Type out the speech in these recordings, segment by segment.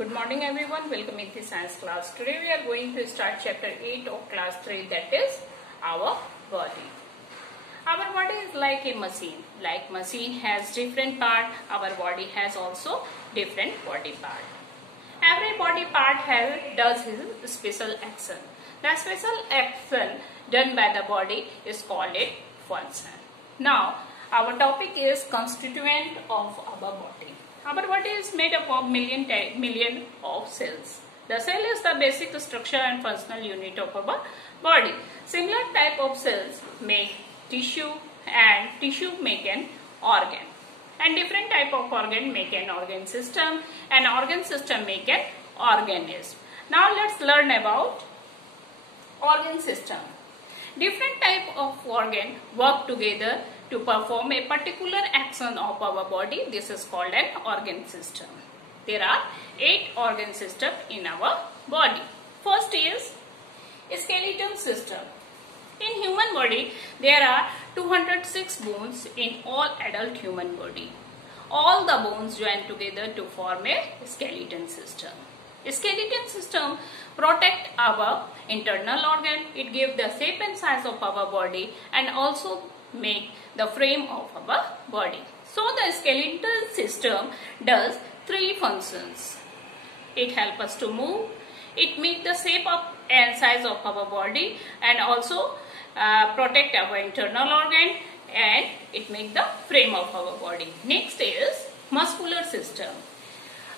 Good morning everyone, welcome in the science class. Today we are going to start chapter 8 of class 3, that is our body. Our body is like a machine. Like machine has different part, our body has also different body part. Every body part does his special action. The special action done by the body is called a function. Now our topic is constituent of our body. Our body is made up of million of cells. The cell is the basic structure and functional unit of our body. Similar type of cells make tissue and tissue make an organ. And different type of organ make an organ system and organ system make an organism. Now let's learn about organ system. Different type of organ work together to perform a particular action of our body. This is called an organ system. There are 8 organ systems in our body. First is skeletal system. In human body, there are 206 bones in all adult human body. All the bones join together to form a skeleton system. Skeleton system protect our internal organ. It gives the shape and size of our body and also make the frame of our body. So the skeletal system does 3 functions. It helps us to move. It make the shape of and size of our body and also protect our internal organ, and it make the frame of our body. Next is muscular system.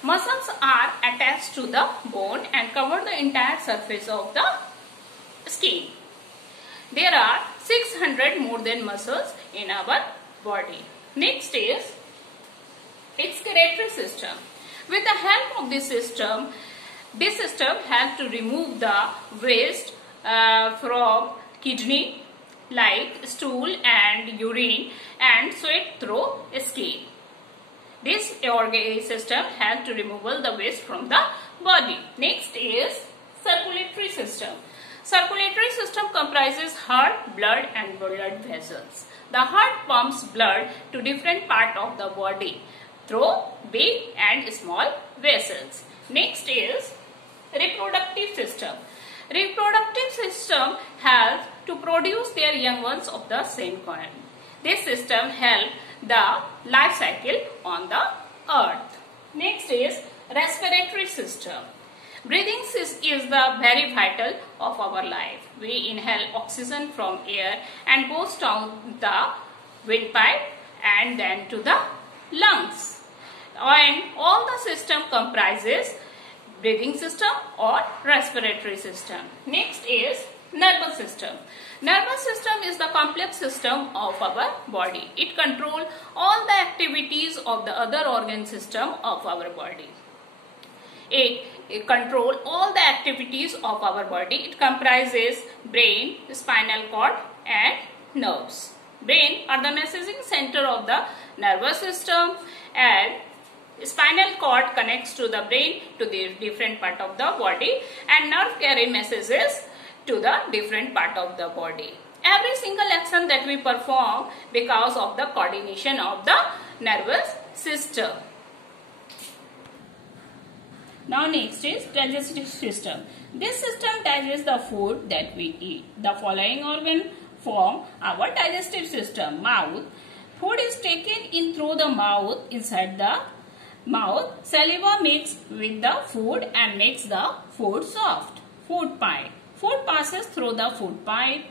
Muscles are attached to the bone and cover the entire surface of the skin. There are 600 more than muscles in our body. Next is excretory system. With the help of this system helps to remove the waste from kidney like stool and urine and sweat through skin. This organ system helps to remove the waste from the body. Next is circulatory system. Circulatory system comprises heart, blood and blood vessels. The heart pumps blood to different parts of the body through big and small vessels. Next is reproductive system. Reproductive system helps to produce their young ones of the same kind. This system helps the life cycle on the earth. Next is respiratory system. Breathing is the very vital of our life. We inhale oxygen from air and goes down the windpipe and then to the lungs. And all the system comprises breathing system or respiratory system. Next is nervous system. Nervous system is the complex system of our body. It controls all the activities of the other organ system of our body. It controls all the activities of our body. It comprises brain, spinal cord and nerves. Brain are the messaging center of the nervous system, and spinal cord connects to the brain to the different part of the body, and nerve carry messages to the different part of the body. Every single action that we perform because of the coordination of the nervous system. Now next is digestive system. This system digests the food that we eat. The following organ form our digestive system. Mouth. Food is taken in through the mouth. Inside the mouth, saliva mixes with the food and makes the food soft. Food pipe. Food passes through the food pipe.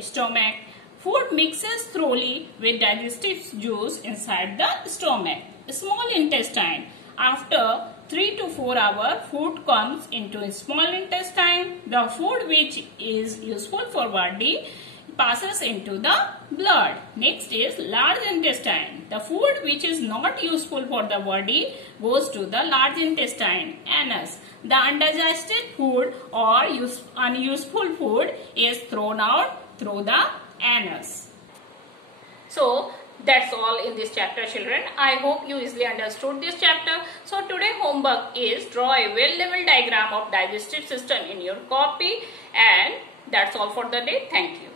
Stomach. Food mixes thoroughly with digestive juice inside the stomach. Small intestine. After 3 to 4 hours, food comes into small intestine. The food which is useful for body passes into the blood. Next is large intestine. The food which is not useful for the body goes to the large intestine. Anus. The undigested food or unuseful food is thrown out through the anus. So that's all in this chapter, children. I hope you easily understood this chapter. So today homework is draw a well-level diagram of digestive system in your copy, and that's all for the day. Thank you.